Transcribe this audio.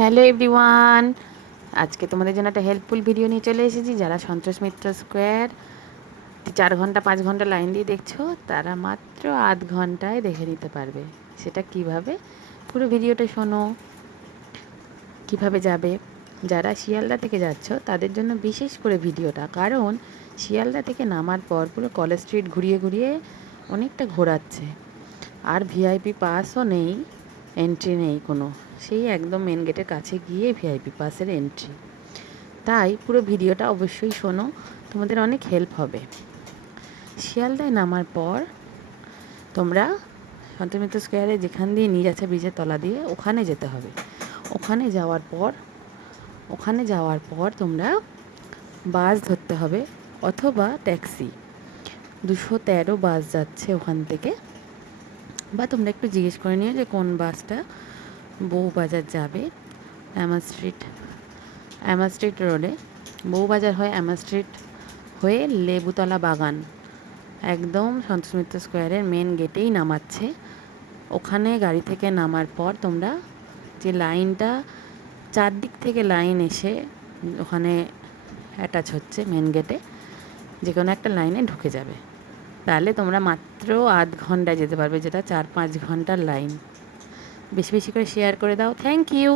Hello everyone, আজকে তোমাদের জন্য একটা হেল্পফুল ভিডিও নিয়ে চলে এসেছি। যারা সন্তোষ মিত্র স্কোয়ার 4 ঘন্টা 5 ঘন্টা লাইন দিয়ে দেখছো, তারা মাত্র আধ ঘন্টায় দেখে নিতে পারবে। সেটা কিভাবে? পুরো ভিডিওটা শোনো। কিভাবে যাবে? যারা শিয়ালদা থেকে যাচ্ছ তাদের জন্য বিশেষ করে ভিডিওটা, কারণ শিয়ালদা থেকে নামার পর পুরো কলেজ স্ট্রিট ঘুরিয়ে ঘুরিয়ে অনেকটা ঘোরাচ্ছে। আর ভিআইপি পাসও নেই, এন্ট্রি নেই কোনো। সেই একদম মেন গেটের কাছে গিয়ে ভিআইপি পাসের এন্ট্রি। তাই পুরো ভিডিওটা অবশ্যই শোনো, তোমাদের অনেক হেল্প হবে। শিয়ালদায় নামার পর তোমরা সন্তোষ মিত্র স্কোয়ারে যেখান দিয়ে নিয়ে যাচ্ছে ব্রিজের তলা দিয়ে, ওখানে যেতে হবে। ওখানে যাওয়ার পর তোমরা বাস ধরতে হবে অথবা ট্যাক্সি। 213 বাস যাচ্ছে ওখান থেকে, বা তোমরা একটু জিজ্ঞেস করে নিও যে কোন বাসটা বউবাজার যাবে। অ্যামা স্ট্রিট রোডে বউবাজার হয়ে অ্যামা স্ট্রিট হয়ে লেবুতলা বাগান, একদম সন্তোষ মিত্র স্কোয়ারের মেন গেটেই নামাচ্ছে। ওখানে গাড়ি থেকে নামার পর তোমরা যে লাইনটা, চারদিক থেকে লাইন এসে ওখানে অ্যাটাচ হচ্ছে মেন গেটে, যে কোনো একটা লাইনে ঢুকে যাবে। তাহলে তোমরা মাত্র আধ ঘন্টায় যেতে পারবে, যেটা 4-5 ঘন্টার লাইন। বেশি বেশি করে শেয়ার করে দাও। Thank you.